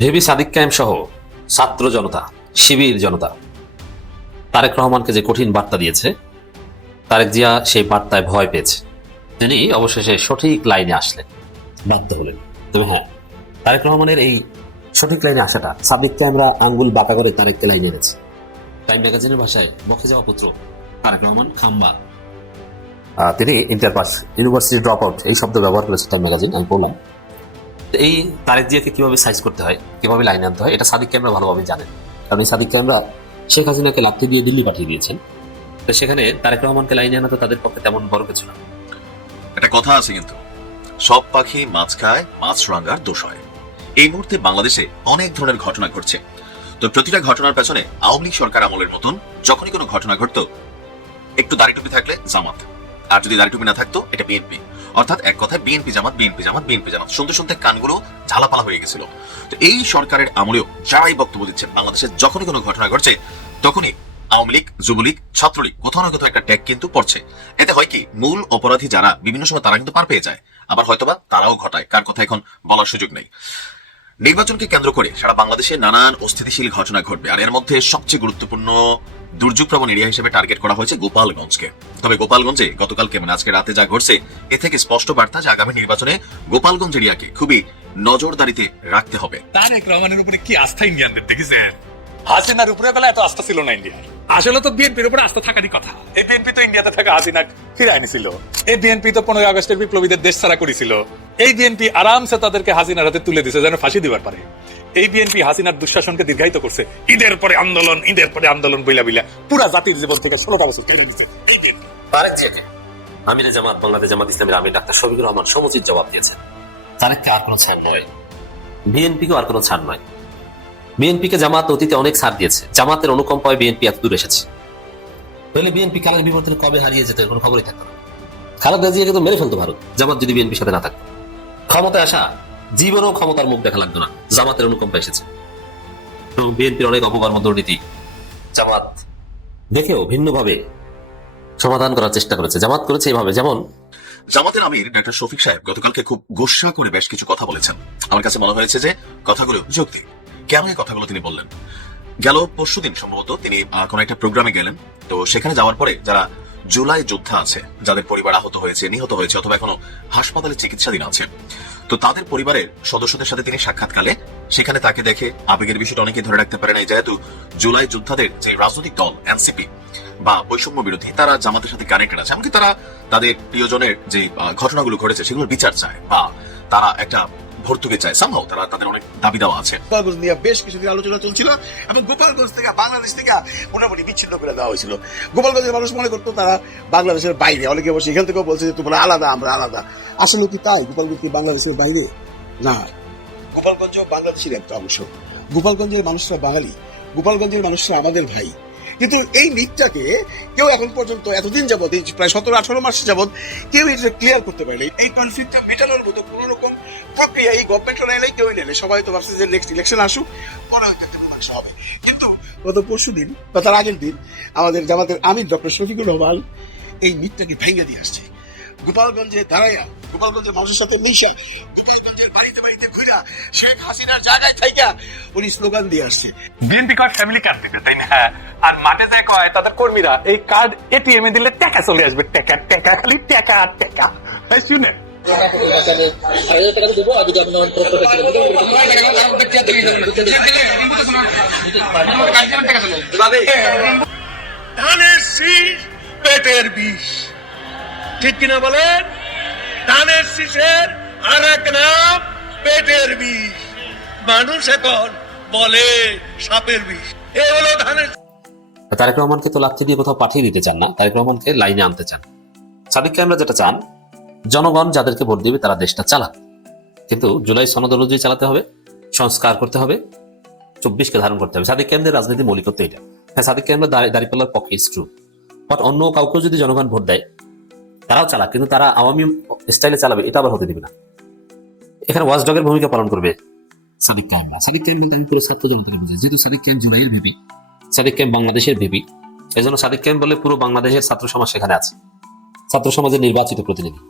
ভেবি সাদিক কায়েম সহ ছাত্র জনতা, শিবির জনতা তারেক রহমানকে যে কঠিন বার্তা দিয়েছে, তারেক জিয়া সেই বার্তায় ভয় পেয়েছে। তিনি অবশেষে সঠিক লাইনে আসলেন, বাধ্য হলেন। তবে হ্যাঁ, তারেক রহমানের এই সঠিক লাইনে আসাটা সাদিক কায়েমরা আঙ্গুল বাঁকা করে তারেককে লাইনে এনেছে। টাইম ম্যাগাজিনের ভাষায় বকে যাওয়া পুত্র তারেক রহমান খাম্বা। তিনি inter pass, university drop out এই শব্দ ব্যবহার করেছে টাইম ম্যাগাজিন, আমি বললাম। এই তারেক জিয়াকে কিভাবে সাইজ করতে হয়, কিভাবে লাইনে আনতে হয়, এটা সাদিক কায়েমরা ভালোভাবে জানেন। কারণ এই সাদিক কায়েমরা শেখ হাসিনাকে লাথি দিয়ে দিল্লি পাঠিয়ে দিয়েছেন। তো সেখানে তারেক রহমানকে লাইনে আনা তো তাদের পক্ষে তেমন বড় কিছু না। একটা কথা আছে কিন্তু, সব পাখি মাছ খায়, মাছ রাঙ্গার দোষ হয়। এই মুহূর্তে বাংলাদেশে অনেক ধরনের ঘটনা ঘটছে। তো প্রতিটা ঘটনার পেছনে আওয়ামী লীগ সরকার আমলের মতন যখনই কোনো ঘটনা ঘটতো, একটু দাড়ি টুপি থাকলে জামাত, আর যদি দাড়ি টুপি না থাকতো এটা বিএনপি। অর্থাৎ এক কথায় বিএনপি জামাত, বিএনপি জামাত, বিএনপি জামাত। শুনতে শুনতে কানগুলো ঝালাপালা হয়ে গেছিল। তো এই সরকারের আমলেও যারাই বক্তব্য দিচ্ছেন, বাংলাদেশে যখনই কোনো ঘটনা ঘটছে তখনই আওয়ামী লীগ, যুবলীগ, ছাত্রলীগ কোথাও না কোথাও একটা ট্যাগ কিন্তু পড়ছে। এতে হয় কি, মূল অপরাধী যারা বিভিন্ন সময় তারা কিন্তু পার পেয়ে যায়, আবার হয়তোবা তারাও ঘটায়, কার কথা এখন বলার সুযোগ নেই। নির্বাচনকে কেন্দ্র করে সারা বাংলাদেশে নানান অস্থিতিশীল ঘটনা ঘটবে, আর এর মধ্যে সবচেয়ে গুরুত্বপূর্ণ দুর্যোগপ্রবণ এরিয়া হিসেবে টার্গেট করা হয়েছে গোপালগঞ্জকে। তবে গোপালগঞ্জে গতকালকে মানে আজকে রাতে যা ঘটছে, এ থেকে স্পষ্ট বার্তা যে আগামী নির্বাচনে গোপালগঞ্জ এরিয়াকে খুবই নজরদারিতে রাখতে হবে। তারেক রহমানের উপরে কি আস্থা ইন্ডিয়ানদের দেখেছেন? হাসিনার উপরে বেলা এত আস্থা ছিল না ইন্ডিয়ার। আসলে তো বিএনপির উপরে আস্থা থাকারই কথা। এই বিএনপি তো ইন্ডিয়াতে থাকা হাসিনা ফিরে আনিছিল। এই বিএনপি তো 15 আগস্টের বিপ্লবীদের দেশ ছাড়া করেছিল। এই বিএনপি আরামসে তাদেরকে হাসিনার হাতে তুলে দিছে যেন ফাঁসি দিবার পারে। এই বিএনপি হাসিনার দুঃশাসনকে দীর্ঘায়িত করছে। ঈদের পরে আন্দোলন, ঈদের পরে আন্দোলন বইলা বইলা পুরা জাতির জীবন থেকে 16টা বছর কেড়ে নিচ্ছে এই বিএনপি। আমিরে জামাত, বাংলাদেশ জামাত ইসলামের আমির ডাক্তার শফিকুর রহমান সমুচিত জবাব দিয়েছেন। তারেককে আর কোনো ছাড় নয়, বিএনপিকেও আর কোনো ছাড় নয়। বিএনপিকে জামাত অতীতে অনেক ছাড় দিয়েছে, জামাতের অনুকম্পায় বিএনপি এত দূর এসেছে। তাহলে বিএনপি কালের বিবর্তনে কবে হারিয়ে যেত, কোনো খবরই থাকতো না। খালেদা জিয়াকে তো মেরে ফেলতো ভারত, জামাত যদি বিএনপির সাথে না থাকতো। ক্ষমতায় আসা জীবনেও ক্ষমতার মুখ দেখা লাগতো না, জামাতের অনুকম্পা এসেছে। এবং বিএনপির অনেক অপকর্ম, দুর্নীতি জামাত দেখেও ভিন্নভাবে সমাধান করার চেষ্টা করেছে। জামাত করেছে এভাবে, যেমন জামাতের আমির ডাক্তার শফিক সাহেব গতকালকে খুব গোস্বা করে বেশ কিছু কথা বলেছেন। আমার কাছে মনে হয়েছে যে কথাগুলো যৌক্তিক। কেন এই কথাগুলো তিনি বললেন? গেল পরশুদিন সম্ভবত তিনি কোন একটা প্রোগ্রামে গেলেন। তো সেখানে যাওয়ার পরে যারা জুলাই যোদ্ধা আছে, যাদের পরিবার আহত হয়েছে, নিহত হয়েছে, অথবা এখনো হাসপাতালে চিকিৎসাধীন আছে, তো তাদের পরিবারের সদস্যদের সাথে তিনি সাক্ষাৎকালে সেখানে তাকে দেখে আবেগের বিষয়টা অনেকে ধরে রাখতে পারে নাই, যেহেতু জুলাই যোদ্ধাদের যে রাজনৈতিক দল এনসিপি বা বৈষম্য বিরোধী, তারা জামাতের সাথে কানেক্টেড আছে। এমনকি তারা তাদের প্রিয়জনের যে ঘটনাগুলো ঘটেছে সেগুলোর বিচার চায়, বা তারা একটা ভর্তুকি চায়, সামহাও তারা তাদের অনেক দাবি দেওয়া আছে। গোপালগঞ্জ নিয়ে বেশ কিছুদিন আলোচনা চলছিল এবং গোপালগঞ্জ থেকে বাংলাদেশ থেকে মোটামুটি বিচ্ছিন্ন করে দেওয়া হয়েছিল। গোপালগঞ্জের মানুষ মনে করতো তারা বাংলাদেশের বাইরে, অনেকে বসে এখান থেকেও বলছে যে তোমরা আলাদা, আমরা আলাদা। আসলে কি তাই? গোপালগঞ্জ কি বাংলাদেশের বাইরে? না, গোপালগঞ্জ বাংলাদেশের একটা অংশ। গোপালগঞ্জের মানুষরা বাঙালি, গোপালগঞ্জের মানুষরা আমাদের ভাই। কিন্তু এই মিথটাকে কেউ এখন পর্যন্ত এতদিন যাবত, এই প্রায় 17-18 মাস যাবত কেউ এটা ক্লিয়ার করতে পারেনি। এই কনফ্লিক্টটা মেটানোর মতো কোন রকম প্রক্রিয়া এই গভর্নমেন্ট নেই, কেউই নেই। সবাই তো ভাবছে যে নেক্সট ইলেকশন আসুক, কোনো একটা মীমাংসা হবে। কিন্তু গত পরশুদিন বা তার আগের দিন আমাদের জামাতের আমির ডক্টর শফিকুর রহমান এই মিথটাকে ভেঙে দিয়ে আসছে। গোপালগঞ্জে দাঁড়াইয়া, গোপালগঞ্জের মানুষের সাথে মিশা, গোপালগঞ্জের বাড়িতে বাড়িতে ঘুরা শেখ হাসিনার জায়গায় থাইকা উনি স্লোগান দিয়ে আসছে। বিএনপি কয় ফ্যামিলি কার্ড দিবে, তাই না? আর মাঠে যায় কয় তাদের কর্মীরা এই কার্ড এটিএম এ দিলে টাকা চলে আসবে, টাকা টাকা, খালি টাকা আর টাকা। শুনেন, ধানের শীষ পেটের বিষ, ঠিক কিনা বলেন? ধানের শীষের আর এক নাম পেটের বিষ। মানুষ এখন বলে সাপের বিষ। এ হলো ধানের। তারেক রহমানকে তো লাথি দিয়ে কোথাও পাঠিয়ে দিতে চান না, তারেক রহমানকে লাইনে আনতে চান। সাদিক কায়েমরা যেটা চান, জনগণ যাদেরকে ভোট দিবে তারা দেশটা চালাক, কিন্তু জুলাই সনদ অনুযায়ী চালাতে হবে, সংস্কার করতে হবে, 24কে ধারণ করতে হবে। সাদিক কায়েমদের রাজনীতি মৌলিকত্ব এটা। হ্যাঁ, সাদিক কায়েমরা দাঁড়িপাল্লার পক্ষে ইজ ট্রু, বাট অন্য কাউকে যদি জনগণ ভোট দেয় তারাও চালাক, কিন্তু তারা আওয়ামী স্টাইলে চালাবে, এটা আবার হতে দিবে না। এখানে ওয়াচডগের ভূমিকা পালন করবে সাদিক কায়েমরা। সাদিক কায়েম বলতে আমি পুরো ছাত্র জনতাকে বুঝাই, যেহেতু সাদিক কায়েম জুলাইয়ের ভিপি, সাদিক কায়েম বাংলাদেশের ভিপি, এই জন্য সাদিক কায়েম বলে পুরো বাংলাদেশের ছাত্র সমাজ সেখানে আছে, ছাত্র সমাজের নির্বাচিত প্রতিনিধি।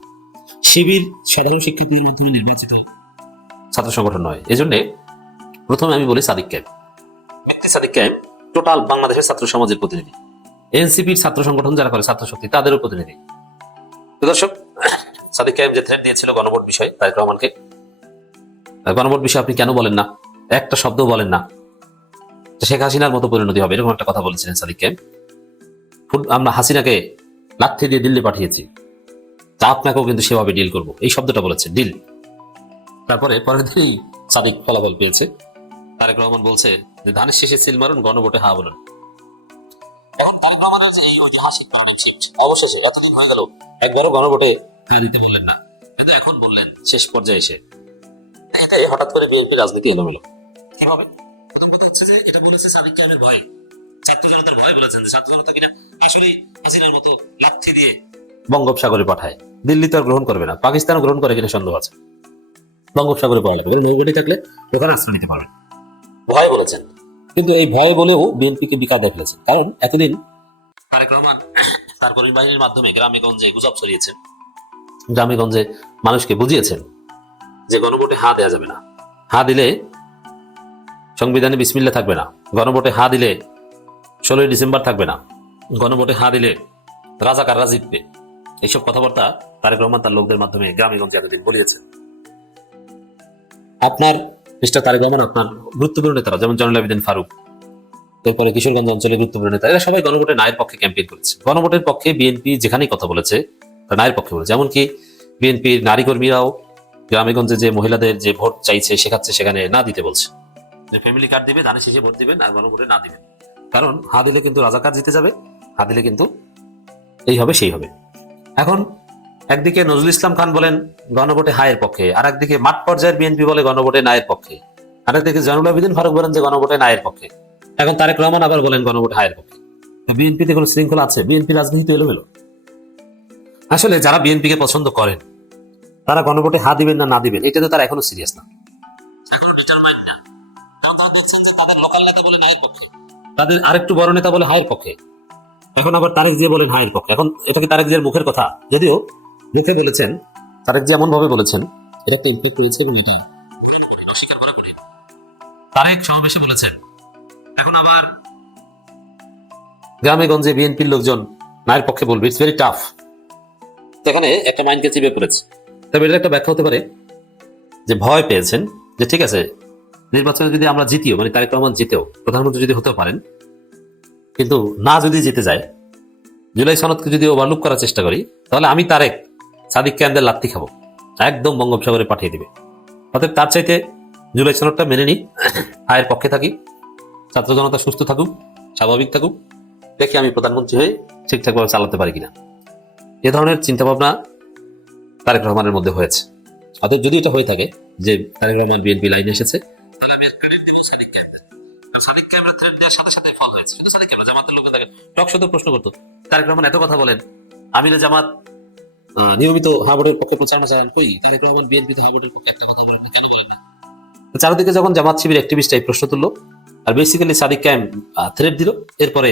শিবির সাধারণ শিক্ষার্থীদের মাধ্যমে নির্বাচিত ছাত্র সংগঠন নয়। এই জন্য প্রথমে আমি বলি সাদিক ক্যাম্প। ব্যক্তি সাদিক ক্যাম্প টোটাল বাংলাদেশের ছাত্র সমাজের প্রতিনিধি, এনসিপির ছাত্র সংগঠন যারা করে ছাত্র শক্তি তাদেরও প্রতিনিধি। তো দর্শক, সাদিক ক্যাম্প যে থ্রেট দিয়েছিল গণভোট বিষয় তারেক রহমানকে, গণভোট বিষয় আপনি কেন বলেন না, একটা শব্দ বলেন না, শেখ হাসিনার মতো পরিণতি হবে এরকম একটা কথা বলেছিলেন সাদিক ক্যাম্প। আমরা হাসিনাকে লাথি দিয়ে দিল্লি পাঠিয়েছি, তা আপনাকেও কিন্তু সেভাবে ডিল করব, এই শব্দটা বলেছে, ডিল। তারপরে পরের দিনই সাদিক ফলাফল পেয়েছে। তারেক রহমান বলছে যে ধানের শেষে সিল মারুন, গণভোটে হা বলুন। এখন তারেক রহমানের যে এই ঐতিহাসিক প্যারাডাইম শিফট, অবশেষে এতদিন হয়ে গেল একবারও গণভোটে হ্যাঁ দিতে বললেন না, কিন্তু এখন বললেন শেষ পর্যায়ে এসে। এতে হঠাৎ করে বিএনপি রাজনীতি এলোমেলো কিভাবে? প্রথম কথা হচ্ছে যে এটা বলেছে সাদিক ক্যাম্পের ভয়ে, ছাত্র জনতার ভয়ে বলেছেন যে ছাত্র জনতা কিনা আসলে হাসিনার মতো লাথি দিয়ে বঙ্গোপসাগরে পাঠায়, দিল্লি তো আর গ্রহণ করবে না, পাকিস্তান গ্রহণ করে কিনা সন্দেহ আছে, বঙ্গোপসাগরে পড়া লাগবে, নৌঘাটি থাকলে ওখানে আশ্রয় নিতে পারবে, ভয় বলেছেন। কিন্তু এই ভয় বলেও বিএনপিকে বিকায় ফেলেছেন, কারণ এতদিন তারেক রহমান তার কর্মী বাহিনীর মাধ্যমে গ্রামে গঞ্জে গুজব ছড়িয়েছেন, গ্রামে গঞ্জে মানুষকে বুঝিয়েছেন যে গণভোটে হা দেওয়া যাবে না, হা দিলে সংবিধানে বিসমিল্লাহ থাকবে না, গণভোটে হা দিলে 16ই ডিসেম্বর থাকবে না, গণভোটে হা দিলে রাজাকাররা জিতবে। এইসব কথাবার্তা তারেক রহমান তার লোকদের মাধ্যমে গ্রামে গঞ্জে এতদিন বলিয়েছেন। আপনার মিস্টার তারেক রহমান আপনার গুরুত্বপূর্ণ নেতারা যেমন জয়নুল আবেদিন ফারুক, তারপরে কিশোরগঞ্জ অঞ্চলের গুরুত্বপূর্ণ নেতা, এরা সবাই গণভোটে নায়ের পক্ষে ক্যাম্পেইন করেছে। গণভোটের পক্ষে বিএনপি যেখানেই কথা বলেছে নায়ের পক্ষে বলেছে, এমনকি বিএনপির নারী কর্মীরাও গ্রামেগঞ্জে যে মহিলাদের যে ভোট চাইছে শেখাচ্ছে সেখানে না দিতে বলছে, যে ফ্যামিলি কার্ড দিবে, ধানের শেষে ভোট দিবেন আর গণভোটে না দিবেন, কারণ হা দিলে কিন্তু রাজাকার জিতে যাবে, হা দিলে কিন্তু এই হবে সেই হবে। এখন একদিকে নজরুল ইসলাম খান বলেন গণভোটে হায়ের পক্ষে, আর একদিকে মাঠ পর্যায়ের বিএনপি বলে গণভোটে নায়ের পক্ষে, আর একদিকে জয়নুল আবেদিন ফারুক বলেন যে গণভোটে নায়ের পক্ষে, এখন তারেক রহমান আবার বলেন গণভোটে হায়ের পক্ষে। বিএনপিতে কোনো শৃঙ্খলা আছে? বিএনপি রাজনীতি তো এলোমেলো। আসলে যারা বিএনপিকে পছন্দ করেন তারা গণভোটে হা দিবেন না না দিবেন এটা তো তারা এখনো সিরিয়াস না, এখনো ডিটারমাইন্ড না। তারা দেখছেন যে তাদের লোকাল নেতা বলে নায়ের পক্ষে, তাদের আরেকটু বড় নেতা বলে হায়ের পক্ষে, এখন আবার তারেক জিয়া বলেন হায়ের পক্ষে। এখন এটা কি তারেক জিয়ার মুখের কথা? যদিও মুখে বলেছেন, তারেক জিয়া এমন ভাবে বলেছেন এটা একটা ইমপ্যাক্ট হয়েছে এবং এটা অস্বীকার করা কঠিন। তারেক সমাবেশে বলেছেন, এখন আবার গ্রামে গঞ্জে বিএনপির লোকজন নায়ের পক্ষে বলবে, ইটস ভেরি টাফ। এখানে একটা মাইন্ডকে চিপে পড়েছে। তবে এটার একটা ব্যাখ্যা হতে পারে যে ভয় পেয়েছেন যে ঠিক আছে নির্বাচনে যদি আমরা জিতিও, মানে তারেক রহমান জিতেও প্রধানমন্ত্রী যদি হতে পারেন, কিন্তু না যদি জিতে যায়, জুলাই সনদকে যদি ওভারলুক করার চেষ্টা করি, তাহলে আমি তারেক সাদিক ক্যাম্পের লাত্তি খাবো, একদম বঙ্গোপসাগরে পাঠিয়ে দিবে। অতএব তার চাইতে জুলাই সনদটা মেনে নিই, আয়ের পক্ষে থাকি, ছাত্র জনতা সুস্থ থাকুক, স্বাভাবিক থাকুক, দেখি আমি প্রধানমন্ত্রী হয়ে ঠিকঠাকভাবে চালাতে পারি কিনা। এ ধরনের চিন্তাভাবনা তারেক রহমানের মধ্যে হয়েছে। অতএব যদি এটা হয়ে থাকে যে তারেক রহমান বিএনপি লাইনে এসেছে, তাহলে আমি ক্রেডিট দিব সাদিক ক্যাম্পের। সাদিক ক্যাম্পের থ্রেড দেওয়ার সাথে সাথে ফল হয়েছে। শুধু সাদিক ক্যাম্প, জামাতের লোক থাকে টক শুধু প্রশ্ন করতো, তারেক রহমান এত কথা বলেন, আমিরে জামাত নিয়মিত হাবোর্ডের পক্ষে প্রচারণা চালান, কই তারেক রহমান বিএনপি তো হাবোর্ডের পক্ষে একটা কথা বলেন, কেন বলেন না? চারিদিকে যখন জামাত শিবির অ্যাক্টিভিস্ট এই প্রশ্ন তুললো আর বেসিক্যালি সাদিক ক্যাম্প থ্রেড দিল, এরপরে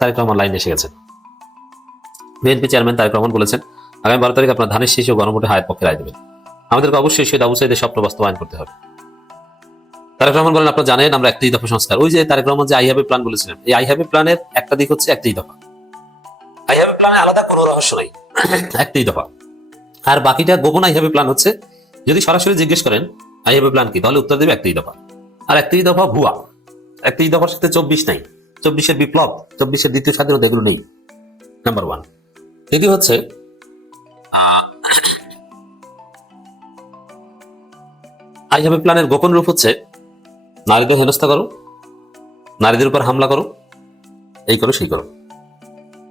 তারেক রহমান লাইনে এসে গেছেন। বিএনপি চেয়ারম্যান তারেক রহমান বলেছেন, আগামী 12 তারিখ আপনার ধানের শীষ ও গণভোটে হায়ের পক্ষে রায় দেবেন। আমাদেরকে অবশ্যই শহীদ আবু সাঈদের স্বপ্ন বাস্তবায়ন করতে হবে। তারেক রহমান বলেন, আপনারা জানেন আমরা একটাই দফা সংস্কার, ওই যে তারেক রহমান যে আই হ্যাভ এ প্ল্যান বলেছিলেন, এই আই হ্যাভ এ প্ল্যানের একটা দিক হচ্ছে একটাই দফা। আই হ্যাভ এ প্ল্যানে আলাদা কোনো রহস্য নাই, একটাই দফা। আর বাকিটা গোপন আই হ্যাভ এ প্ল্যান হচ্ছে, যদি সরাসরি জিজ্ঞেস করেন আই হ্যাভ এ প্ল্যান কি, তাহলে উত্তর দেবে একটাই দফা। আর একটাই দফা ভুয়া, একটাই দফার সাথে 24 নাই, 24-এর বিপ্লব, 24-এর দ্বিতীয় স্বাধীনতা এগুলো নেই, নাম্বার 1। দ্বিতীয় হচ্ছে আই হ্যাভ এ প্ল্যানের গোপন রূপ হচ্ছে নারীদের হেনস্থা করো, নারীদের উপর হামলা করো, এই করো সেই করো।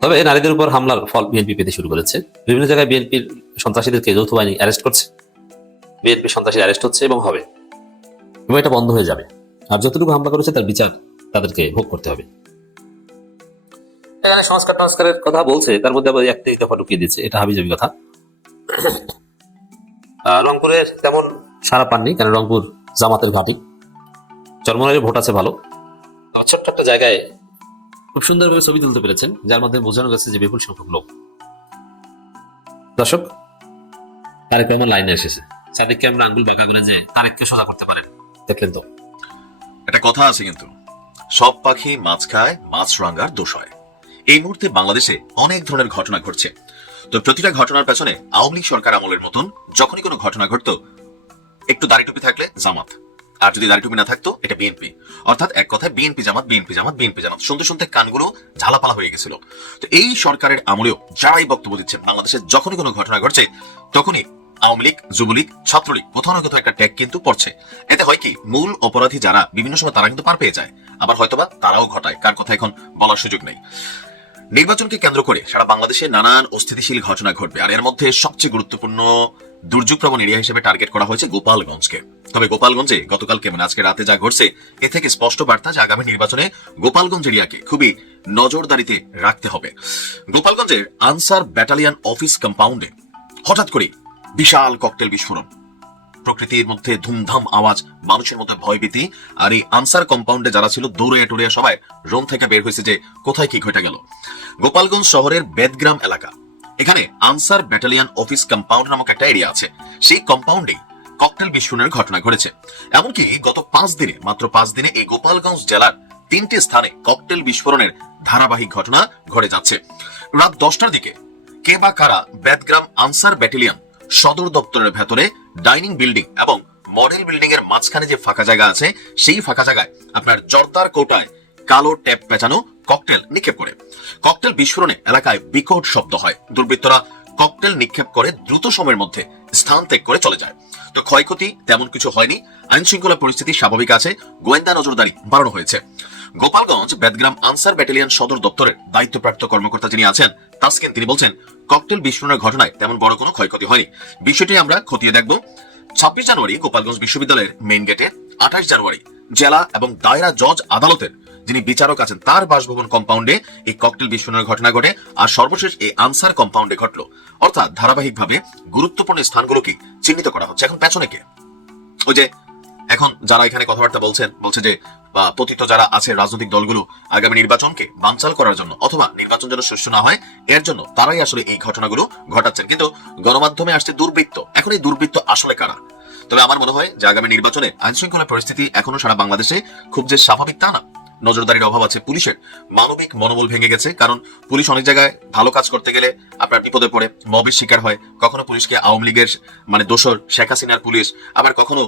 তবে নারীদের উপর হামলার ফল বিএনপি পেতে শুরু করেছে। বিভিন্ন জায়গায় বিএনপির সন্ত্রাসীদেরকে যৌথ বাহিনী অ্যারেস্ট করছে, বিএনপি সন্ত্রাসী অ্যারেস্ট হচ্ছে এবং হবে, এবং এটা বন্ধ হয়ে যাবে। আর যতটুকু হামলা করেছে তার বিচার তাদেরকে ভোগ করতে হবে। এখানে সংস্কারের কথা বলছে, তার মধ্যে আবার একটাই দফা ঢুকিয়ে দিচ্ছে, এটা হাবিজাবি কথা। রংপুরে তেমন সারা পাননি, কারণ রংপুর জামাতের ঘাঁটি, চরমনাইয়ের ভোট আছে ভালো। ছোট্ট একটা জায়গায় খুব সুন্দরভাবে ছবি তুলতে পেরেছেন, যার মাধ্যমে বোঝানো গেছে যে বিপুল সংখ্যক লোক। দর্শক, তারেক রহমান লাইনে এসেছে, সাদিককে আমরা আঙ্গুল বাঁকা করে যে তারেককে সোজা করতে পারেন, দেখলেন তো। একটা কথা আছে কিন্তু, সব পাখি মাছ খায়, মাছ রাঙ্গার দোষ হয়। এই মুহূর্তে বাংলাদেশে অনেক ধরনের ঘটনা ঘটছে। তো প্রতিটা ঘটনার পেছনে আওয়ামী লীগ সরকার আমলের মতন যখনই কোনো ঘটনা ঘটতো, একটু দাড়ি টুপি থাকলে জামাত, আর যদি দাড়ি টুপি না থাকতো এটা বিএনপি। অর্থাৎ এক কথায় বিএনপি জামাত, বিএনপি জামাত, বিএনপি জামাত। শুনতে শুনতে কানগুলো ঝালাপালা হয়ে গেছিল। তো এই সরকারের আমলেও যারাই বক্তব্য দিচ্ছেন, বাংলাদেশে যখনই কোনো ঘটনা ঘটছে তখনই আওয়ামী লীগ, যুবলীগ, ছাত্রলীগ কোথাও না কোথাও একটা ট্যাগ কিন্তু পড়ছে। এতে হয় কি, মূল অপরাধী যারা বিভিন্ন সময় তারা কিন্তু পার পেয়ে যায়, আবার হয়তোবা তারাও ঘটায়, কার কথা এখন বলার সুযোগ নেই। নির্বাচনকে কেন্দ্র করে সারা বাংলাদেশে নানান অস্থিতিশীল ঘটনা ঘটবে, আর এর মধ্যে সবচেয়ে গুরুত্বপূর্ণ দুর্যোগপ্রবণ এরিয়া হিসেবে টার্গেট করা হয়েছে গোপালগঞ্জকে। তবে গোপালগঞ্জে গতকালকে মানে আজকে রাতে যা ঘটছে, এ থেকে স্পষ্ট বার্তা যে আগামী নির্বাচনে গোপালগঞ্জ এরিয়াকে খুবই নজরদারিতে রাখতে হবে। গোপালগঞ্জের আনসার ব্যাটালিয়ন অফিস কম্পাউন্ডে হঠাৎ করে বিশাল ককটেল বিস্ফোরণ, প্রকৃতির মধ্যে ধুমধাম আওয়াজ, মানুষের মধ্যে ভয়ভীতি। আর এই আনসার কম্পাউন্ডে যারা ছিল দৌড়ে টুড়িয়ে সবাই রুম থেকে বের হয়েছে যে কোথায় কি ঘটে গেল। গোপালগঞ্জ শহরের বেদগ্রাম এলাকা, এখানে আনসার ব্যাটালিয়ন অফিস কম্পাউন্ড নামক একটা এরিয়া আছে। সেই কম্পাউন্ডেই ককটেল বিস্ফোরণের ঘটনা ঘটেছে। এমনকি গত 5 দিনে, মাত্র 5 দিনে এই গোপালগঞ্জ জেলার 3টি স্থানে ককটেল বিস্ফোরণের ধারাবাহিক ঘটনা ঘটে যাচ্ছে। রাত 10টার দিকে কে বা কারা বেদগ্রাম আনসার ব্যাটালিয়ন সদর দপ্তরের ভেতরে ডাইনিং বিল্ডিং এবং মডেল বিল্ডিং এর মাঝখানে যে ফাঁকা জায়গা আছে, সেই ফাঁকা জায়গায় আপনার জর্দার কোটায় কালো ট্যাপ পেঁচানো ককটেল নিক্ষেপ করে। ককটেল বিস্ফোরণে এলাকায় বিকট শব্দ হয়। দুর্বৃত্তরা ককটেল নিক্ষেপ করে দ্রুত সময়ের মধ্যে স্থান ত্যাগ করে চলে যায়। তো ক্ষয়ক্ষতি তেমন কিছু হয়নি, আইন শৃঙ্খলা পরিস্থিতি স্বাভাবিক আছে, গোয়েন্দা নজরদারি বাড়ানো হয়েছে। গোপালগঞ্জ বেদগ্রাম আনসার ব্যাটালিয়ন সদর দপ্তরের দায়িত্বপ্রাপ্ত কর্মকর্তা যিনি আছেন তাসকিন, তিনি বলছেন ককটেল বিস্ফোরণের ঘটনায় তেমন বড় কোনো ক্ষয়ক্ষতি হয়নি। বিষয়টি আমরা খতিয়ে দেখব। 26 জানুয়ারি গোপালগঞ্জ বিশ্ববিদ্যালয়ের মেইন গেটে, 28 জানুয়ারি জেলা এবং দায়রা জজ আদালতের যিনি বিচারক আছেন তার বাসভবন কম্পাউন্ডে এই ককটেল বিস্ফোরণের ঘটনা ঘটে, আর সর্বশেষ এই আনসার কম্পাউন্ডে ঘটলো। অর্থাৎ ধারাবাহিকভাবে গুরুত্বপূর্ণ স্থানগুলোকে চিহ্নিত করা হচ্ছে। এখন পেছনে কে? ওই যে এখন যারা এখানে কথাবার্তা বলছে যে পতিত যারা আছে রাজনৈতিক দলগুলো আগামী নির্বাচনকে বানচাল করার জন্য অথবা নির্বাচন যেন সুষ্ঠু না হয় এর জন্য তারাই আসলে এই ঘটনাগুলো ঘটাচ্ছেন। কিন্তু গণমাধ্যমে আসছে দুর্বৃত্ত। এখন এই দুর্বৃত্ত আসলে কারা? তবে আমার মনে হয় যে আগামী নির্বাচনে আইন শৃঙ্খলা পরিস্থিতি এখনো সারা বাংলাদেশে খুব যে স্বাভাবিক তা না। নজরদারির অভাব আছে, পুলিশের মানবিক মনোবল ভেঙে গেছে। কারণ পুলিশ অনেক জায়গায় ভালো কাজ করতে গেলে আপনার বিপদে পড়ে মবের শিকার হয়। কখনো পুলিশকে আওয়ামী লীগের মানে দোসর শেখ হাসিনার পুলিশ, আবার কখনো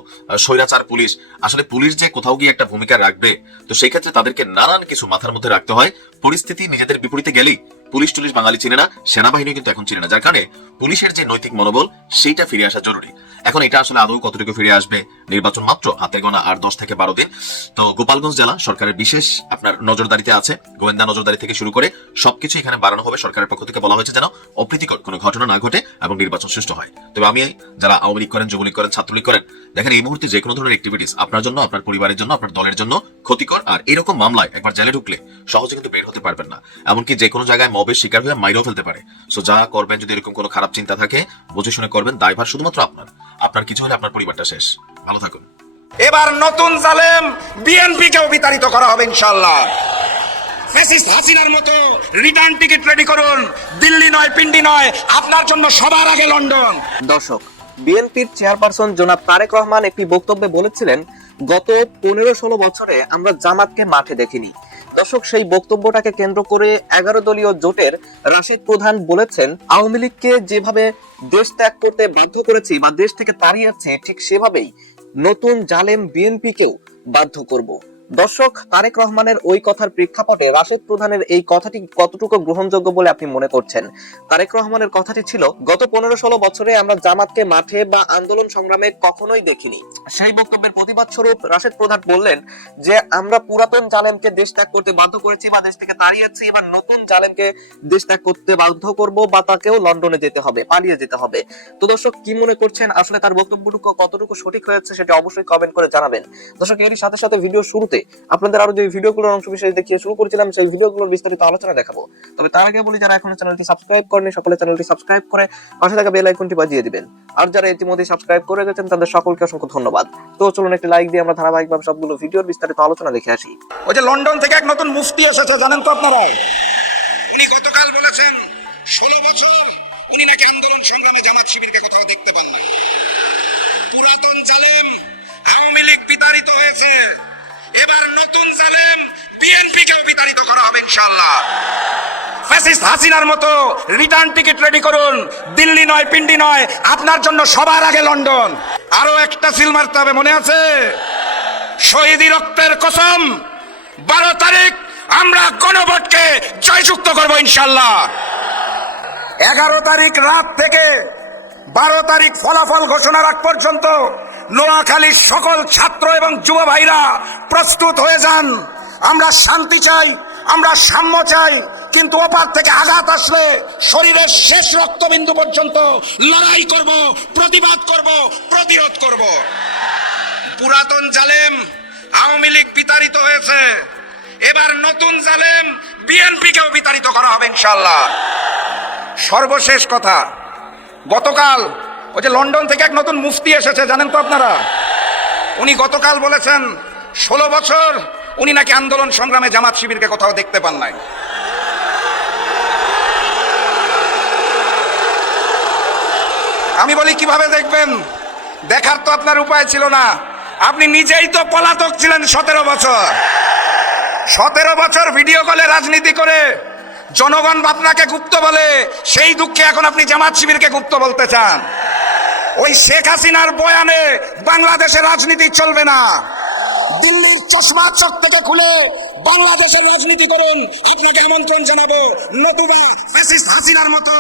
স্বৈরাচার পুলিশ। আসলে পুলিশ যে কোথাও গিয়ে একটা ভূমিকা রাখবে, তো সেই ক্ষেত্রে তাদেরকে নানান কিছু মাথার মধ্যে রাখতে হয়। পরিস্থিতি নিজেদের বিপরীতে গেলেই পুলিশ টুলিশ বাঙালি চিনে না, সেনাবাহিনী কিন্তু এখন চিনে না, যার কারণে পুলিশের যে নৈতিক মনোবল সেইটা ফিরে আসা জরুরি। এখন এটা আসলে আদৌ কতটুকু ফিরে আসবে, নির্বাচন মাত্র হাতে গোনা আর 10 থেকে 12 দিন। তো গোপালগঞ্জ জেলা সরকারের বিশেষ আপনার নজরদারিতে আছে, গোয়েন্দা নজরদারি থেকে শুরু করে সবকিছু এখানে বাড়ানো হবে। সরকারের পক্ষ থেকে বলা হয়েছে যেন অপ্রীতিকর কোনো ঘটনা না ঘটে এবং নির্বাচন সুষ্ঠু হয়। তবে আমি যারা আওয়ামী লীগ করেন, যুবলীগ করেন, ছাত্রলীগ করেন, দেখেন এই মুহূর্তে যে কোনো ধরনের অ্যাক্টিভিটিস আপনার জন্য, আপনার পরিবারের জন্য, আপনার দলের জন্য ক্ষতিকর। আর এরকম মামলায় একবার জেলে ঢুকলে সহজে কিন্তু বের হতে পারবেন না, এমনকি যে কোনো জায়গায় মবের শিকার হয়ে মাইরেও ফেলতে পারে। সো যা করবেন, যদি এরকম কোনো খারাপ চিন্তা থাকে বুঝে শুনে করবেন। দায়ভার শুধুমাত্র আপনার কিছু হলে আপনার পরিবারটা শেষ। ভালো থাকুন। এবার নতুন জালেম বিএনপিকেও বিতাড়িত করা হবে ইনশাআল্লাহ। ফ্যাসিস্ট হাসিনার মতো রিটার্ন টিকিট রেডি করুন। দিল্লি নয়, পিন্ডি নয়, আপনার জন্য সবার আগে লন্ডন। দর্শক, বিএনপির চেয়ারপারসন জনাব তারেক রহমান একটি বক্তব্যে বলেছিলেন, গত 15-16 বছরে আমরা জামাতকে মাঠে দেখিনি। দর্শক, সেই বক্তব্যটাকে কেন্দ্র করে 11 দলীয় জোটের রাশিদ প্রধান বলেছেন, আওয়ামী লীগকে যেভাবে দেশ ত্যাগ করতে বাধ্য করেছি বা দেশ থেকে তাড়িয়েছি, ঠিক সেভাবেই নতুন জালেম বিএনপিকেও বাধ্য করব। দর্শক, তারেক রহমানের ওই কথার প্রেক্ষাপটে রাশিদ প্রধানের এই কথাটি কতটুকু গ্রহণযোগ্য বলে আপনি মনে করছেন? তারেক রহমানের কথাটি ছিল, গত 15-16 বছরে আমরা জামাতকে মাঠে বা আন্দোলন সংগ্রামে কখনোই দেখিনি। সেই বক্তব্যের প্রতিবাদ স্বরূপ রাশিদ প্রধান বললেন যে আমরা পুরাতন জালেমকে দেশ ত্যাগ করতে বাধ্য করেছি বা দেশ থেকে তাড়িয়েছি, এবার নতুন জালেমকে দেশ ত্যাগ করতে বাধ্য করব বা তাকেও লন্ডনে যেতে হবে, পালিয়ে যেতে হবে। তো দর্শক, কি মনে করছেন আসলে তার বক্তব্যটুকু কতটুকু সঠিক হয়েছে সেটা অবশ্যই কমেন্ট করে জানাবেন। দর্শক, এরই সাথে সাথে ভিডিও শুরুতে আপনাদের আরো যে ভিডিওগুলোর অংশ বিশেষ দেখিয়ে শুরু করেছিলাম, সেই ভিডিওগুলোর বিস্তারিত আলোচনা দেখাবো। তবে তার আগে বলি, যারা এখনো চ্যানেলটি সাবস্ক্রাইব করেনি সকলে চ্যানেলটি সাবস্ক্রাইব করে পাশে থাকা বেল আইকনটি বাজিয়ে দিবেন। আর যারা ইতিমধ্যে সাবস্ক্রাইব করে গেছেন তাদের সকলকে অসংখ্য ধন্যবাদ। তো চলুন একটি লাইক দিয়ে আমরা ধারাবাহিকভাবে সবগুলো ভিডিওর বিস্তারিত আলোচনা দেখে আসি। ওই যে লন্ডন থেকে এক নতুন মুফতি এসেছে, জানেন তো আপনারা? উনি গতকাল বলেছেন 16 বছর উনি নাকি আন্দোলন সংগ্রামে জামাত শিবিরকে কোথাও দেখতে পান না। পুরাতন জালেম আওয়ামী লীগ বিতাড়িত হয়েছে, এবার নতুন জালেম বিএনপিকেও বিতাড়িত করা হবে ইনশাআল্লাহ। ফ্যাসিস্ট হাসিনার মতো রিটার্ন টিকিট রেডি করুন, দিল্লি নয় পিন্ডি নয়, আপনার জন্য সবার আগে লন্ডন। আরো একটা সিল মারতে হবে, মনে আছে? শহীদি রক্তের কসম, 12 তারিখ আমরা গণভোটকে জয়যুক্ত করবো ইনশাআল্লাহ। 11 তারিখ রাত থেকে 12 তারিখ ফলাফল ঘোষণার আগ পর্যন্ত নোয়াখালীর সকল ছাত্র এবং যুব ভাইরা প্রস্তুত হয়ে যান। আমরা শান্তি চাই, আমরা সাম্য চাই, কিন্তু ওপার থেকে আঘাত আসলে শরীরের শেষ রক্তবিন্দু পর্যন্ত লড়াই করব, প্রতিবাদ করব, প্রতিরোধ করব। পুরাতন জালেম আওয়ামী লীগ বিতাড়িত হয়েছে, এবার নতুন জালেম বিএনপিকেও বিতাড়িত করা হবে ইনশাআল্লাহ। সর্বশেষ কথা, গতকাল ওই যে লন্ডন থেকে এক নতুন মুফতি এসেছে, জানেন তো আপনারা? উনি গতকাল বলেছেন 16 বছর উনি নাকি আন্দোলন সংগ্রামে জামাত শিবিরকে কোথাও দেখতে পান নাই। আমি বলি কিভাবে দেখবেন? দেখার তো আপনার উপায় ছিল না, আপনি নিজেই তো পলাতক ছিলেন 17 বছর। 17 বছর ভিডিও কলে রাজনীতি করে জনগণ আপনাকে গুপ্ত বলে, সেই দুঃখে এখন আপনি জামাত শিবিরকে গুপ্ত বলতে চান। ওই শেখ হাসিনার বয়ানে বাংলাদেশের রাজনীতি চলবে না। দিল্লির চশমা চোখ থেকে খুলে বাংলাদেশের রাজনীতি করুন, আপনাকে আমন্ত্রণ জানাবো। নতুবা ফ্যাসিস্ট হাসিনার মতো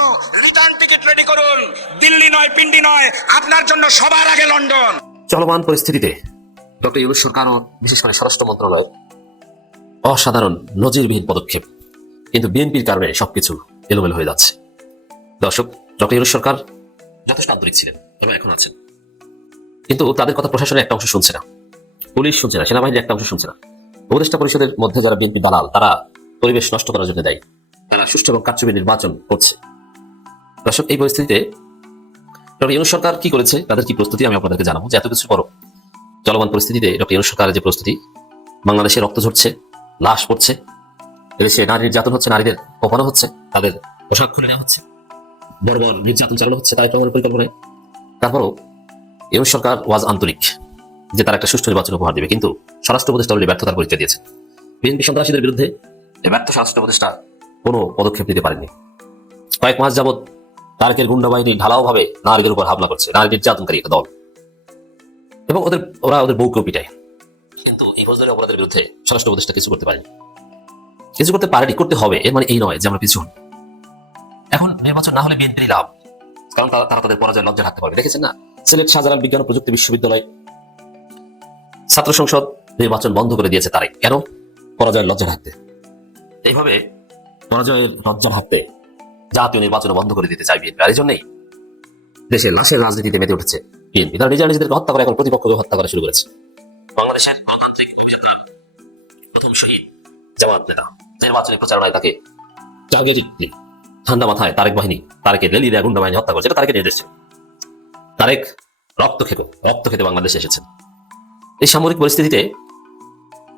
রিটার্ন টিকিট রেডি করুন, দিল্লি নয় পিন্ডি নয়, আপনার জন্য সবার আগে লন্ডন। চলমান পরিস্থিতিতে ডক্টর ইউনূস সরকার ও বিশেষ করে স্বরাষ্ট্র মন্ত্রণালয় অসাধারণ নজিরবিহীন পদক্ষেপ, কিন্তু বিএনপির কারণে সবকিছু এলোমেলো হয়ে যাচ্ছে। দর্শক, ডক্টর ইউনূস সরকার যথেষ্ট আন্তরিক ছিলেন এবং এখন আছেন, কিন্তু তাদের কথা প্রশাসনের একটা অংশ শুনছে না, পুলিশ শুনছে না, সেনাবাহিনীর একটা অংশ শুনছে না। উপদেষ্টা পরিষদের মধ্যে যারা বিএনপি দালাল, তারা পরিবেশ নষ্ট করার জন্য দেয়, তারা সুষ্ঠু এবং কারচুপি নির্বাচন করছে। দর্শক, এই পরিস্থিতিতে ডক্টর ইউনূস সরকার কি করেছে, তাদের কি প্রস্তুতি, আমি আপনাদেরকে জানাবো। যে এত কিছু পরও চলমান পরিস্থিতিতে ডক্টর ইউনূস সরকারের যে প্রস্তুতি, বাংলাদেশে রক্ত ঝরছে, লাশ পড়ছে, এদেশে নারী নির্যাতন হচ্ছে, নারীদের কোপানো হচ্ছে, তাদের পোশাক খুলে নেওয়া হচ্ছে, বড় বড় নির্যাতন চালানো হচ্ছে তাদের পরিকল্পনায়। তারপরও ইউনূস সরকার ওয়াজ আন্তরিক যে তারা একটা সুষ্ঠু নির্বাচন উপহার দেবে, কিন্তু স্বরাষ্ট্র উপদেষ্টা অলরেডি ব্যর্থতার পরিচয় দিয়েছে। বিএনপি সন্ত্রাসীদের বিরুদ্ধে ব্যর্থ স্বরাষ্ট্র উপদেষ্টা কোনো পদক্ষেপ নিতে পারেনি। কয়েক মাস যাবৎ তারেকের গুন্ডা বাহিনী ঢালাও ভাবে নারীদের উপর হামলা করছে, নারী নির্যাতনকারী একটা দল, এবং ওরা ওদের বউকেও পিটায়। কিন্তু এই ফৌজদারি অপরাধের বিরুদ্ধে স্বরাষ্ট্র উপদেষ্টা কিছু করতে পারেনি, কিছু করতে পারেনি, করতে হবে। এর মানে এই নয় যে আমরা পিছু হই। এখন নির্বাচন না হলে বিএনপির লাভ, কারণ তারা তাদের পরাজয় লজ্জা রাখতে পারবে। দেখেছেন না, সিলেট শাহজালাল বিজ্ঞান ও প্রযুক্তি বিশ্ববিদ্যালয় ছাত্র সংসদ নির্বাচন বন্ধ করে দিয়েছে তারেক, কেন? পরাজয়ের লজ্জা ঢাকতে। এইভাবে পরাজয়ের লজ্জা ঢাকতে জাতীয় নির্বাচন বন্ধ করে দিতে চাই বিএনপি। আর এই জন্যই দেশের লাশের রাজনীতিতে মেতে উঠেছে বিএনপি। তারা নিজেদেরকে হত্যা করে এখন প্রতিপক্ষকে হত্যা করা শুরু করেছে। বাংলাদেশের গণতান্ত্রিক অভিযাত্রার প্রথম শহীদ জামাত নেতা নির্বাচনী প্রচারণায় তাকে টার্গেটেডলি ঠান্ডা মাথায় তারেক বাহিনী, তারেকের রেলি দেয়া গুন্ডা বাহিনী হত্যা করেছে। এটা তারেকের নির্দেশ ছিল। তারেক রক্ত খেতে বাংলাদেশে এসেছেন। এই সামরিক পরিস্থিতিতে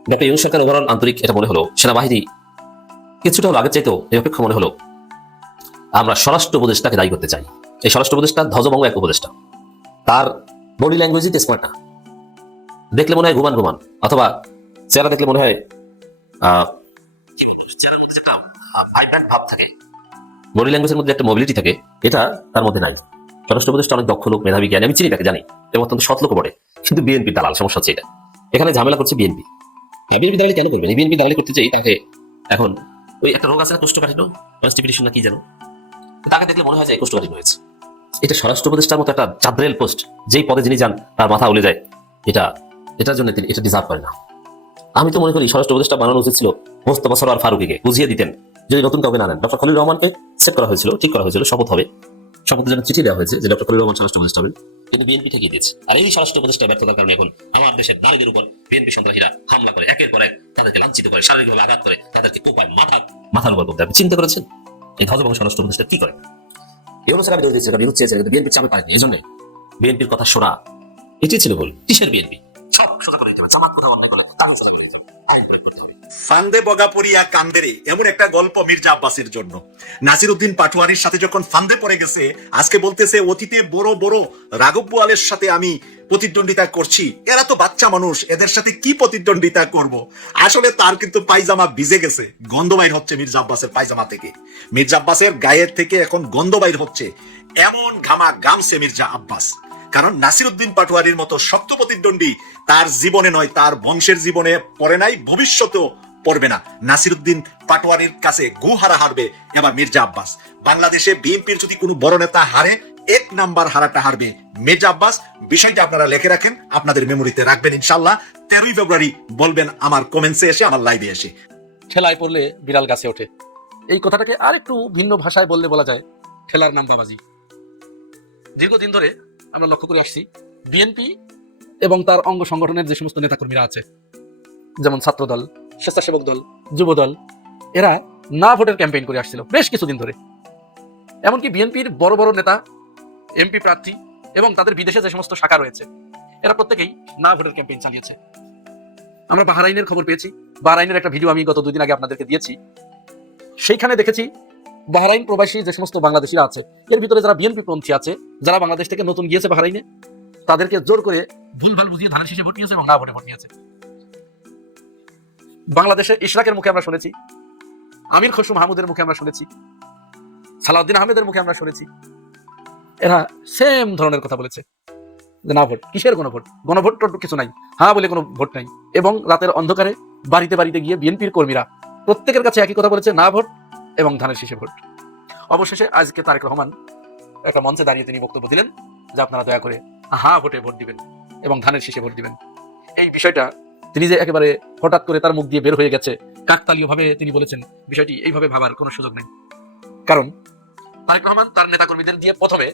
ডক্টর ইউনূস সরকার ওভারঅল আন্তরিক, এটা মনে হলো। সেনাবাহিনী কিছুটা হলো আগের চাইতেও নিরপেক্ষ মনে হলো। আমরা স্বরাষ্ট্র উপদেষ্টাকে দায়ী করতে চাই। এই স্বরাষ্ট্র উপদেষ্টা ধ্বজভঙ্গ এক উপদেষ্টা, তার বডি ল্যাঙ্গুয়েজই স্মার্ট না। দেখলে মনে হয় ঘুমান, অথবা চেহারা দেখলে মনে হয় চেহারার মধ্যে একটা ভাইব্রেন্ট ভাব থাকে, বডি ল্যাঙ্গুয়েজের মধ্যে একটা মোবিলিটি থাকে, এটা তার মধ্যে নাই। স্বরাষ্ট্র উপদেষ্টা অনেক দক্ষ লোক, মেধাবী, জ্ঞানী, আমি চিনি তাকে, জানি, এবং অত্যন্ত সৎ লোক বটে, কিন্তু বিএনপি দালাল। সমস্যা হচ্ছে এটা, এখানে ঝামেলা করছে বিএনপি। বিএনপি দালালি কেন করবেন? বিএনপি দালালি করতে চাই তাকে এখন ওই একটা রোগ আছে না, কোষ্ঠকাঠিন্য, কনস্টিপিটেশন না কি যেন, তাকে দেখলে মনে হয় যে কোষ্ঠকাঠিন্য হয়েছে। এটা স্বরাষ্ট্র উপদেষ্টার মতো একটা চাঁদরেল পোস্ট, যেই পদে যিনি যান তার মাথা উলে যায়, এটার জন্য তিনি এটা ডিজার্ভ করে না। আমি তো মনে করি স্বরাষ্ট্র উপদেষ্টা বানানো উচিত ছিল মোস্তফা সরোয়ার ফারুকীকে, বুঝিয়ে দিতেন যদি নতুন কাউকে না নেন। ডক্টর খলিলুর রহমানকে সেট করা হয়েছিল, ঠিক করা হয়েছিল, শপথ হবে, শপথের জন্য চিঠি দেওয়া হয়েছে যে ডক্টর খলিলুর রহমান স্বরাষ্ট্র উপদেষ্টা হবেন, কিন্তু বিএনপি ঠেকিয়ে দিয়েছে। আর এই স্বরাষ্ট্র উপদেষ্টা ব্যর্থতার কারণে এখন আমার দেশের নারীদের উপর বিএনপি সন্ত্রাসীরা হামলা করে, একের পর এক তাদেরকে লাঞ্ছিত করে, শারীরিকভাবে আঘাত করে, তাদেরকে কোপায় মাথার উপর করতে। আপনি চিন্তা করেছেন এই ধ্বজভঙ্গ স্বরাষ্ট্র উপদেষ্টা কি করে? ইউনূস আমি দৌড় দিয়েছিলাম, বিরোধ চেয়েছিলেন, কিন্তু বিএনপির চাপে পারেনি। এই জন্য বিএনপির কথা শোনা এটি ছিল ভুল। কিসের বিএনপি? ফান্দে বগা পড়িয়া কান্দেরে, এমন একটা গল্প মির্জা আব্বাসের জন্য। নাসিরউদ্দিন পাটোয়ারির সাথে যখন ফান্দে পড়ে গেছে, আজকে বলতেছে অতীতে বড় বড় রাঘব বোয়ালের সাথে আমি প্রতিদ্বন্দ্বিতা করছি, এরা তো বাচ্চা মানুষ, এদের সাথে কি প্রতিদ্বন্দ্বিতা করব। আসলে তার কিন্তু পায়জামা ভিজে গেছে, গন্ধ বাইর হচ্ছে মির্জা আব্বাসের পায়জামা থেকে, মির্জা আব্বাসের গায়ের থেকে এখন গন্ধ বাইর হচ্ছে, এমন ঘামা গামছে মির্জা আব্বাস। কারণ নাসিরউদ্দিন পাটোয়ারির মতো শক্ত প্রতিদ্বন্দ্বী তার জীবনে নয়, তার বংশের জীবনে পড়ে নাই, ভবিষ্যতেও পড়বে না। নাসিরউদ্দিন পাটোয়ারির কাছে গুহারা হারবে এবার মির্জা আব্বাস। বাংলাদেশে বিএনপির যদি কোনো বড় নেতা হারে, 1 নাম্বার হারাটা হারবে মির্জা আব্বাস। বিষয়টা আপনারা লিখে রাখেন, আপনাদের মেমোরিতে রাখবেন ইনশাআল্লাহ। 13ই ফেব্রুয়ারি বলবেন আমার কমেন্টসে এসে, আমার লাইভে এসে। ঠেলায় পড়লে বিড়াল গাছে ওঠে, এই কথাটাকে আর একটু ভিন্ন ভাষায় বললে বলা যায় ঠেলার নাম বাবাজি। দীর্ঘদিন ধরে আমরা লক্ষ্য করে আসছি বিএনপি এবং তার অঙ্গ সংগঠনের যে সমস্ত নেতাকর্মীরা আছে, যেমন ছাত্রদল, স্বেচ্ছাসেবক দল, যুবদল, এরা না ভোটের ক্যাম্পেইন করে আসছিল বেশ কিছুদিন ধরে। এমনকি বিএনপির বড় বড় নেতা, এমপি প্রার্থী এবং তাদের বিদেশে যে সমস্ত শাখা রয়েছে, এরা প্রত্যেকেই না ভোটের ক্যাম্পেইন চালিয়েছে। আমরা বাহরাইনের খবর পেয়েছি, বাহরাইনের একটা ভিডিও আমি গত 2 দিন আগে আপনাদেরকে দিয়েছি। সেইখানে দেখেছি বাহরাইন প্রবাসী যে সমস্ত বাংলাদেশিরা আছে, এর ভিতরে যারা বিএনপি পন্থী আছে, যারা বাংলাদেশ থেকে নতুন গিয়েছে বাহরাইনে, তাদেরকে জোর করে ভুলভাল বুঝিয়ে ধানের শীষে ভোট নিয়েছে এবং না ভোটে ভোট নিয়েছে। বাংলাদেশে ইশরাকের মুখে আমরা শুনেছি, আমির খসরু মাহমুদের মুখে আমরা শুনেছি, সালাউদ্দিন আহমেদের মুখে আমরা শুনেছি, এরা সেম ধরনের কথা বলেছে যে না ভোট, কিসের গণভোট, গণভোট কিছু নাই, হ্যাঁ বলে কোনো ভোট নাই। এবং রাতের অন্ধকারে বাড়িতে বাড়িতে গিয়ে বিএনপির কর্মীরা প্রত্যেকের কাছে একই কথা বলেছে, না ভোট এবং ধানের শীষে ভোট। অবশেষে আজকে তারেক রহমান একটা মঞ্চে দাঁড়িয়ে তিনি বক্তব্য দিলেন যে আপনারা দয়া করে হ্যাঁ ভোটে ভোট দিবেন এবং ধানের শীষে ভোট দিবেন। এই বিষয়টা তিনি যে একেবারে হঠাৎ করে তার মুখ দিয়ে বের হয়ে গেছে, কাকতালীয় ভাবে তিনি বলেছেন, বিষয়টি এইভাবে ভাবার কোনো সুযোগ নেই। কারণ তারেক রহমান তার নেতাকর্মীদের দিয়ে প্রথমে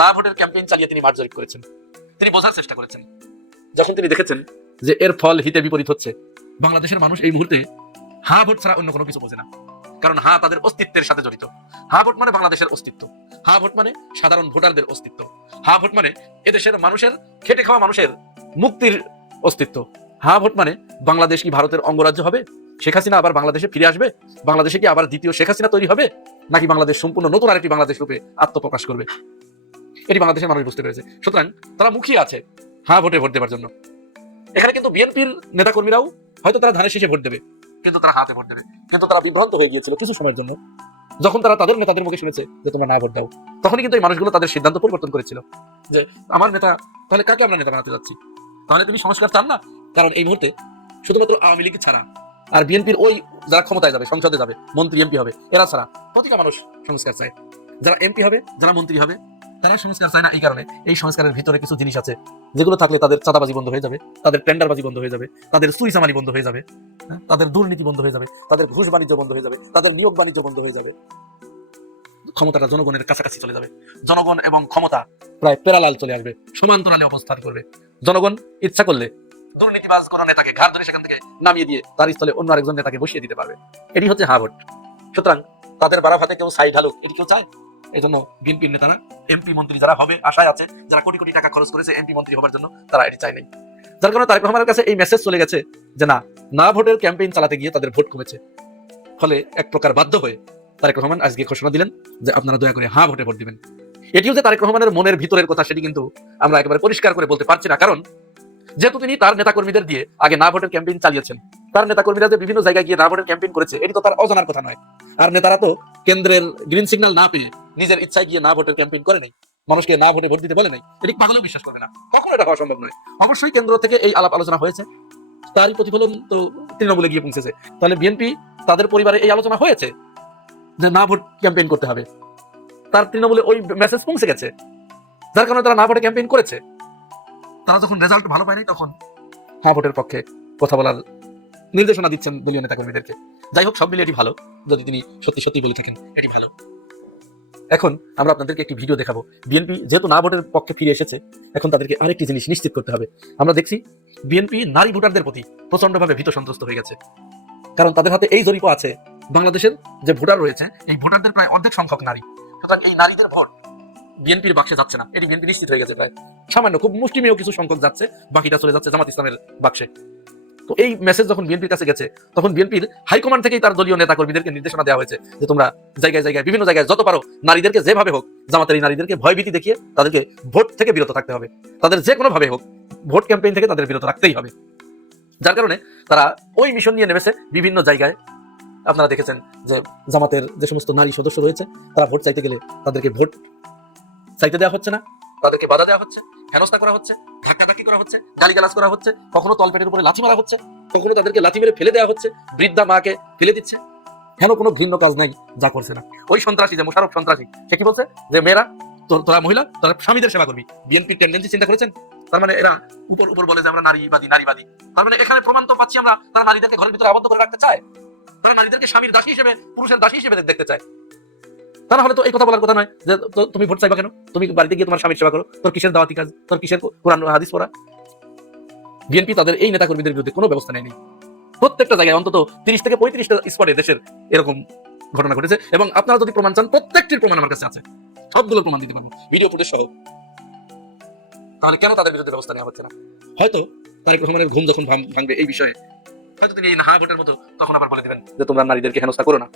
না ভোটের ক্যাম্পেইন চালিয়ে তিনি মাঠ জরিপ করেছেন। তিনি বোঝার চেষ্টা করেছেন, যখন তিনি দেখেছেন যে এর ফল হিতে বিপরীত হচ্ছে, বাংলাদেশের মানুষ এই মুহূর্তে হ্যাঁ ভোট ছাড়া অন্য কোনো কিছু বোঝে না। কারণ হ্যাঁ তাদের অস্তিত্বের সাথে জড়িত। হ্যাঁ ভোট মানে বাংলাদেশের অস্তিত্ব, হ্যাঁ ভোট মানে সাধারণ ভোটারদের অস্তিত্ব, হ্যাঁ ভোট মানে এদেশের মানুষের, খেটে খাওয়া মানুষের মুক্তির অস্তিত্ব। হ্যাঁ ভোট মানে বাংলাদেশ কি ভারতের অঙ্গরাজ্য হবে, শেখ হাসিনা আবার বাংলাদেশে ফিরে আসবে, বাংলাদেশে কি আবার দ্বিতীয় শেখ হাসিনা তৈরি হবে, নাকি বাংলাদেশ সম্পূর্ণ নতুন আরেকটি বাংলাদেশ রূপে আত্মপ্রকাশ করবে, এটি বাংলাদেশের মানুষ বুঝতে পেরেছে। সুতরাং তারা মুখিয়ে আছে হ্যাঁ ভোটে ভোট দেওয়ার জন্য। এখানে কিন্তু বিএনপির নেতাকর্মীরাও হয়তো তারা ধানের শীষে ভোট দেবে, কিন্তু তারা হাতে ভোট দেবে, কিন্তু তারা বিভ্রান্ত হয়ে গিয়েছিল কিছু সময়ের জন্য। যখন তারা তাদের নেতাদের মুখে শুনেছে যে তোমরা না ভোট দাও, তখনই কিন্তু এই মানুষগুলো তাদের সিদ্ধান্ত পরিবর্তন করেছিল যে আমার নেতা, তাহলে কাকে আমরা নেতা বানাতে যাচ্ছি, তাহলে তুমি সংস্কার চান না? কারণ এই মুহূর্তে শুধুমাত্র আওয়ামী লীগ ছাড়া আর বিএনপির ওই যারা ক্ষমতায় যাবে, সংসদে যাবে, মন্ত্রী এমপি হবে, এরা ছাড়া প্রতিটা মানুষ সংস্কার চায়। যারা এমপি হবে, যারা মন্ত্রী হবে, তারা সংস্কার চায় না। এই কারণে এই সংস্কারের ভিতরে কিছু জিনিস আছে যেগুলো থাকলে তাদের চাঁদাবাজি বন্ধ হয়ে যাবে, তাদের টেন্ডারবাজি বন্ধ হয়ে যাবে, তাদের চুরিচামারি বন্ধ হয়ে যাবে, তাদের দুর্নীতি বন্ধ হয়ে যাবে, তাদের ঘুষ বাণিজ্য বন্ধ হয়ে যাবে, তাদের নিয়োগ বাণিজ্য বন্ধ হয়ে যাবে, ক্ষমতাটা জনগণের কাছাকাছি চলে যাবে, জনগণ এবং ক্ষমতা প্রায় প্যারালাল চলে আসবে, সমান্তরালে অবস্থান করবে। জনগণ ইচ্ছা করলে দুর্নীতিবাজ কোন নেতাকে ঘাট ধরে সেখান থেকে নামিয়ে দিয়ে তার স্থলে অন্য আরেকজন নেতাকে বসিয়ে দিতে পারবে। এটি হচ্ছে হ্যাঁ ভোট। সুতরাং তাদের বাড়া ভাতে কেউ সাই ঢালুক, এটি কেউ চায়? এই জন্য বিএনপির নেতারা, এমপি মন্ত্রী যারা হবে আশায় আছে, যারা কোটি কোটি টাকা খরচ করেছে এমপি মন্ত্রী হবার জন্য, তারা এটি চায় নাই। যার কারণে তারেক রহমানের কাছে এই মেসেজ চলে গেছে যে না ভোটের ক্যাম্পেইন চালাতে গিয়ে তাদের ভোট কমেছে। ফলে এক প্রকার বাধ্য হয়ে তারেক রহমান আজকে ঘোষণা দিলেন যে আপনারা দয়া করে হ্যাঁ ভোটে ভোট দিবেন। এটিও যে তারেক রহমানের মনের ভিতরের কথা সেটি কিন্তু আমরা একেবারে পরিষ্কার করে বলতে পারছি না, কারণ যেহেতু তিনি তার নেতাকর্মীদের দিয়ে আগে না ভোটের ক্যাম্পেইন চালিয়েছেন, তার নেতাকর্মীরা যে বিভিন্ন জায়গায় গিয়ে না ভোটের ক্যাম্পেইন করেছে এটি তো তার অজানার কথা নয়। আর নেতারা তো কেন্দ্রের গ্রিন সিগন্যাল না পেয়ে নিজের ইচ্ছায় গিয়ে না ভোটের ক্যাম্পেইন করে নাই, মানুষকে না ভোটে ভোট দিতে বলে নাই, এটি পাগলেও বিশ্বাস করবে না, কখনো এটা হওয়া সম্ভব নয়। অবশ্যই কেন্দ্র থেকে এই আলাপ আলোচনা হয়েছে, তারই প্রতিফলন তো তৃণমূলে গিয়ে পৌঁছেছে। তাহলে বিএনপি তাদের পরিবারে এই আলোচনা হয়েছে যে না ভোট ক্যাম্পেইন করতে হবে, তার তৃণমূলে ওই মেসেজ পৌঁছে গেছে, যার কারণে তারা না ভোটে ক্যাম্পেইন করেছে। তারা যখন রেজাল্ট ভালো পায়নি তখন হ্যাঁ ভোটের পক্ষে কথা বলার নির্দেশনা দিচ্ছেন দলীয় নেতাকর্মীদেরকে। যাই হোক, সব মিলিয়ে এটি ভালো, যদি তিনি সত্যি সত্যি বলে থাকেন এটি ভালো। এখন আমরা আপনাদেরকে একটি ভিডিও দেখাবো। বিএনপি যেহেতু না ভোটের পক্ষে ফিরে এসেছে, এখন তাদেরকে আরেকটি জিনিস নিশ্চিত করতে হবে। আমরা দেখছি বিএনপি নারী ভোটারদের প্রতি প্রচন্ডভাবে ভীত সন্ত্রস্ত হয়ে গেছে, কারণ তাদের হাতে এই জরিপ আছে বাংলাদেশের যে ভোটার রয়েছে এই ভোটারদের প্রায় অর্ধেক সংখ্যক নারী। সুতরাং এই নারীদের ভোট বিএনপির বাক্সে যাচ্ছে না, এটি বিএনপি নিশ্চিত হয়ে গেছে। প্রায় সামান্য খুব মুষ্টিমেয় কিছু সংখ্যক যাচ্ছে, বাকিটা চলে যাচ্ছে জামাত ইসলামের বাক্সে। তো এই মেসেজ যখন বিএনপির কাছে গেছে, তখন বিএনপির হাইকমান্ড থেকেই তার দলীয় নেতা কর্মীদেরকে নির্দেশনা দেওয়া হয়েছে যে তোমরা জায়গায় জায়গায় বিভিন্ন জায়গায় যত পারো নারীদেরকে যেভাবে হোক, জামাতের এই নারীদেরকে ভয়ভীতি দেখিয়ে তাদেরকে ভোট থেকে বিরত থাকতে হবে, তাদের যে কোনো ভাবে হোক ভোট ক্যাম্পেইন থেকে তাদের বিরত রাখতেই হবে। যার কারণে তারা ওই মিশন নিয়ে নেমেছে বিভিন্ন জায়গায়। আপনারা দেখেছেন যে জামাতের যে সমস্ত নারী সদস্য রয়েছে তারা ভোট চাইতে গেলে তাদেরকে ভোট চাইতে দেওয়া হচ্ছে না, তাদেরকে বাধা দেওয়া হচ্ছে, হেনস্থা করা হচ্ছে, ধাক্কাধাক্কি করা হচ্ছে, গালিগালাজ করা হচ্ছে, কখনো তলপেটের উপরে লাথি মারা হচ্ছে, কখনো তাদেরকে লাথি মেরে ফেলে দেওয়া হচ্ছে, বৃদ্ধা মাকে ফেলে দিচ্ছে। হেন কোনো ঘৃণ্য কাজ নাই যা করছে না। ওই সন্ত্রাসী যে মোশাররফ সন্ত্রাসী, সে কি বলছে যে মেয়েরা তোরা মহিলা, তোরা স্বামীদের সেবা করবি। বিএনপির টেন্ডেন্সি চিন্তা করেছেন? তার মানে এরা উপর উপর বলে যে আমরা নারীবাদী। তার মানে এখানে প্রমাণ তো পাচ্ছি আমরা তারা নারীদেরকে ঘরের ভিতরে আবদ্ধ করে রাখতে চায়, তারা নারীদেরকে স্বামীর দাসী হিসেবে, পুরুষের দাসী হিসেবে দেখতে চায়। তা না হলে তো এই কথা বলার কথা নয় যে তুমি ভোট চাইবা কেন, তুমি বাড়িতে গিয়ে তোমার স্বামীর সেবা করো, তোর কিসের দাওয়াতি কাজ, তোর কিসের কোরআন হাদিস পড়া। বিএনপি তাদের এই নেতাকর্মীদের বিরুদ্ধে কোনো ব্যবস্থা নেয়নি। প্রত্যেকটা জায়গায় অন্তত 30 থেকে 35টা স্পটে দেশের এরকম ঘটনা ঘটেছে, এবং আপনারা যদি প্রমাণ চান প্রত্যেকটির প্রমাণ আমার কাছে আছে, সবগুলোর প্রমাণ দিতে পারবো ভিডিও ফুটেজ সহ। তাহলে কেন তাদের বিরুদ্ধে ব্যবস্থা নেওয়া হচ্ছে না? হয়তো তারেক রহমানের ঘুম যখন ভাঙবে এই বিষয়ে, হয়তো তিনি এই নাহা ভোটের মতো তখন আবার বলে দিবেন যে তোমরা নারীদেরকে হেনস্থা করো না,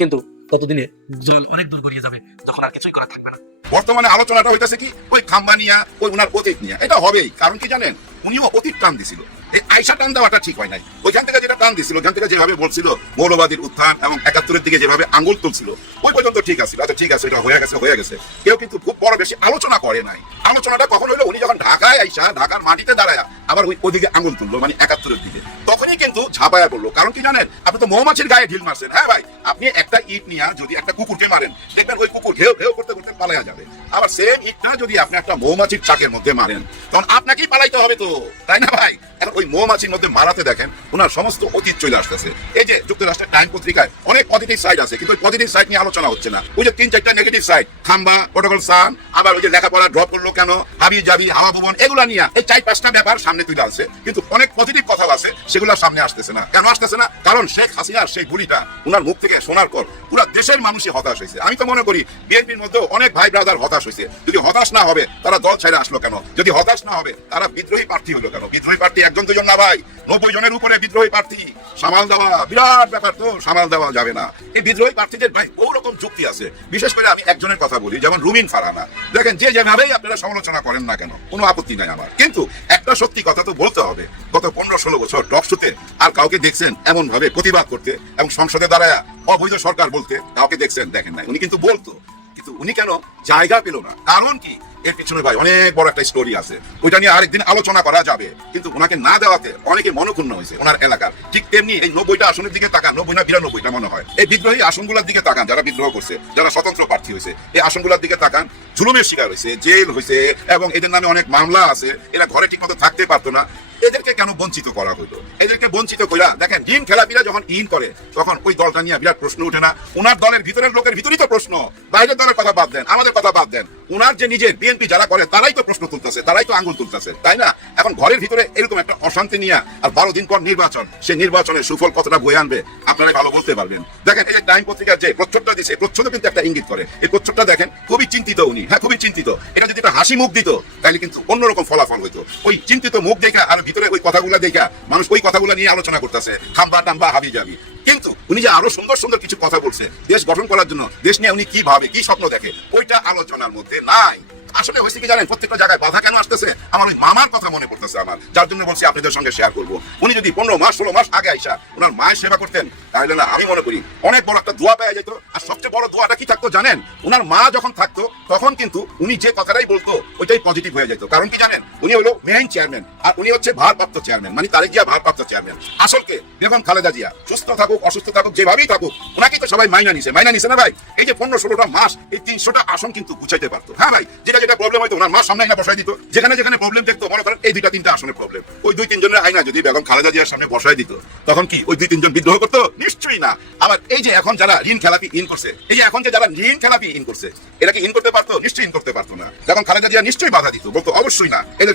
কিন্তু ততদিনে জল অনেক দূর গড়িয়ে যাবে, তখন আর কিছুই করা থাকবে না। বর্তমানে আলোচনাটা হইতেছে কি ওই খাম্বা নিয়া, ওই উনার অতীত নিয়ে। এটা হবেই, কারণ কি জানেন, উনিও অতীত টান দিছিল। এই আয়সা টান দেওয়াটা ঠিক হয় নাই। ওইখান থেকে যেটা টান দিছিল, ওইখান থেকে যেভাবে বলছিল মৌলবাদীর উত্থান এবং 71-এর দিকে যেভাবে আঙুল তুলছিল, ওই পর্যন্ত ঠিক আছে। আচ্ছা ঠিক আছে, এটা হয়ে গেছে। কেউ কিন্তু খুব বড় বেশি আলোচনা করে নাই। আলোচনাটা কখন হইলো, উনি যখন ঢাকায় আইসা ঢাকার মাটিতে দাঁড়ায় আবার ওইদিকে আঙুল তুললো, মানে 71-এর দিকে, তখনই কিন্তু ঝাঁপায়া পড়লো। কারণ কি জানেন, আপনি তো মৌমাছির গায়ে ঢিল মারছেন। হ্যাঁ ভাই, আপনি একটা ইট নিয়ে যদি একটা কুকুরকে মারেন, দেখবেন ওই কুকুর ঘেউ ঘেউ করতে করতে পালায়া যাবে। আবার সেম ইটটা যদি আপনি একটা মৌমাছির চাকের মধ্যে মারেন, তখন আপনাকেই পালাইতে হবে তো, তাই না ভাই? এখন ওই মৌমাছির মধ্যে মারাতে দেখেন ওনার সমস্ত অতীত চলে আসতেছে। এই যে যুক্তরাষ্ট্রের টাইম পত্রিকায় অনেক পজিটিভ সাইড আছে, কিন্তু ওই পজিটিভ সাইড নিয়ে আলোচনা হচ্ছে না। ওই যে 3-4টা নেগেটিভ সাইড, খাম্বা, প্রটোকল সান, আবার ওই যে লেখাপড়া ড্রপ করলো কেন, হাবি জাবি, হাওয়া ভুবন, এগুলা নিয়ে এই 4-5টা ব্যাপার সামনে তুলে আসছে, কিন্তু অনেক পজিটিভ কথা আছে সেগুলো সামনে আসতেছে না। কেন আসতেছে না? কারণ শেখ হাসিনার সেই গুলিটা ওনার মুখ থেকে শোনার পর পুরো দেশের মানুষই হতাশ হয়েছে। আমি তো মনে করি বিএনপির মধ্যেও অনেক ভাই ব্রাদার হতাশ হয়েছে। যদি হতাশ না হবে তারা দল ছেড়ে আসলো কেন? যদি হতাশ না হবে তারা বিদ্রোহী প্রার্থী হলো কেন? বিদ্রোহী প্রার্থী 1-2 না ভাই, 90 জনের উপরে বিদ্রোহী প্রার্থী। সামাল দেওয়া বিরাট ব্যাপার, তো সামাল দেওয়া যাবে না। এই বিদ্রোহী প্রার্থীদের ভাই বহু রকম যুক্তি আছে। বিশেষ করে আমি একজনের কথা বলি, যেমন রুমিন ফারহানা। দেখেন, যে যেভাবেই আপনারা সমালোচনা করেন না কেন, কোনো আপত্তি নাই আমার, কিন্তু একটা সত্যি কথা তো বলতে হবে। গত 15-16 বছর টক শোতে আর কাউকে দেখছেন এমন ভাবে প্রতিবাদ করতে এবং সংসদে দাঁড়ায় অবৈধ সরকার বলতে কাউকে দেখছেন? দেখেন নাই। উনি কিন্তু বলতো, কিন্তু উনি কেন জায়গা পেল না? কারণ কি? এর পিছনে ভাই অনেক বড় একটা স্টোরি আছে, ওইটা নিয়ে আরেকদিন আলোচনা করা যাবে। কিন্তু ওনাকে না দেওয়াতে অনেকে মনক্ষুণ্ণ হয়েছে ওনার এলাকার। ঠিক তেমনি এই 90টা আসনের দিকে তাকান, 90 না 92টা মনে হয়, এই বিদ্রোহী আসনগুলোর দিকে তাকান, যারা বিদ্রোহ করছে, যারা স্বতন্ত্র প্রার্থী হয়েছে, এই আসনগুলোর দিকে তাকান, জুলুমের শিকার হয়েছে, জেল হয়েছে, এবং এদের নামে অনেক মামলা আছে। এরা ঘরে ঠিক মতো থাকতে পারতো না। এদেরকে কেন বঞ্চিত করা হলো? এদেরকে বঞ্চিত কইরা দেখেন, ঋণ খেলাপিরা যখন ইন করে তখন ওই দলটা নিয়ে বিরাট প্রশ্ন উঠে না? ওনার দলের ভিতরের লোকের ভিতরেই তো প্রশ্ন, বাইরের দলের কথা বাদ দেন, আমাদের কথা বাদ দেন। ওনার যে নিজের বিএনপি যারা করে তারাই তো প্রশ্ন তুলতেছে, তারাই তো আঙ্গুল তুলতেছে, তাই না? এখন ঘরের ভিতরে এরকম একটা অশান্তি নিয়ে আর 12 দিন পর নির্বাচন, সেই নির্বাচনের সুফল কতটা বয়ে আনবে আপনারাই ভালো বলতে পারবেন। দেখেন, এই যে টাইম পত্রিকার যে প্রচ্ছদটা দিচ্ছে, প্রচ্ছদ কিন্তু একটা ইঙ্গিত করে। এই প্রচ্ছদটা দেখেন, খুবই চিন্তিত উনি। হ্যাঁ, খুবই চিন্তিত। এটা যদি একটা হাসি মুখ দিত তাহলে কিন্তু অন্যরকম ফলাফল হইতো। ওই চিন্তিত মুখ দেখা আর ভিতরে ওই কথাগুলো দেখা মানুষ ওই কথাগুলো নিয়ে আলোচনা করতেছে, খাম্বা টাম্বা হাবি যাবি। কিন্তু উনি যে আরো সুন্দর সুন্দর কিছু কথা বলছে দেশ গঠন করার জন্য, দেশ নিয়ে উনি কি ভাবে, কি স্বপ্ন দেখে, ওইটা আলোচনার মধ্যে নাই। আসলে হয়েছে কি জানেন, প্রত্যেকটা জায়গায় বাধা কেন আসতেছে? আমার ওই মামার কথা মনে পড়তেছে আমার, যার জন্য বলছি আপনাদের সঙ্গে শেয়ার করবো। উনি যদি 15-16 মাস আগে আইসা ওনার মায়ের সেবা করতেন, তাহলে না আমি মনে করি অনেক বড় একটা দোয়া পেয়ে যেত। আর সবচেয়ে বড় দোয়াটা কি থাকতো জানেন? ওনার মা যখন থাকতো তখন কিন্তু উনি যে কথাটাই বলতো ওইটাই পজিটিভ হয়ে যেত। কারণ কি জানেন, উনি হলো মেইন চেয়ারম্যান আর উনি হচ্ছে ভারপ্রাপ্ত চেয়ারম্যান, মানে তারেক জিয়া ভারপ্রাপ্ত চেয়ারম্যান। আসলকে বেগম খালেদা জিয়া সুস্থ থাকুক অসুস্থ থাকুক যেভাবেই থাকুক, ওনাকেই তো সবাই মাইনা নিছে না ভাই? এই যে 15-16টা মাস এই 300টা আসন কিন্তু গুছাইতে পারতো। হ্যাঁ ভাই, যেটা প্রবলেম হয়তো ওনার মা সামনে আইনা বসাই দিত। যেখানে যেখানে প্রবলেম দেখতো, মনে করেন এই 2-3টা আসনের প্রবলেম, ওই 2-3 জনের আইনা যদি বেগম খালেদা জিয়ার সামনে বসাই দিত, তখন কি ওই 2-3 জন বিদ্রোহ করতো? নিশ্চয়ই না। আবার এই যে এখন যারা ঋণ খেলাপি ইন করছে, এই যে এখন যে যারা ঋণ খেলাপি ইন করছে, এরা কি ইন করতে পারতো? নিশ্চয়ই ইন করতে পারতো না। বেগম খালেদা জিয়া নিশ্চয়ই বাধা দিত, বলতো অবশ্যই না। এদের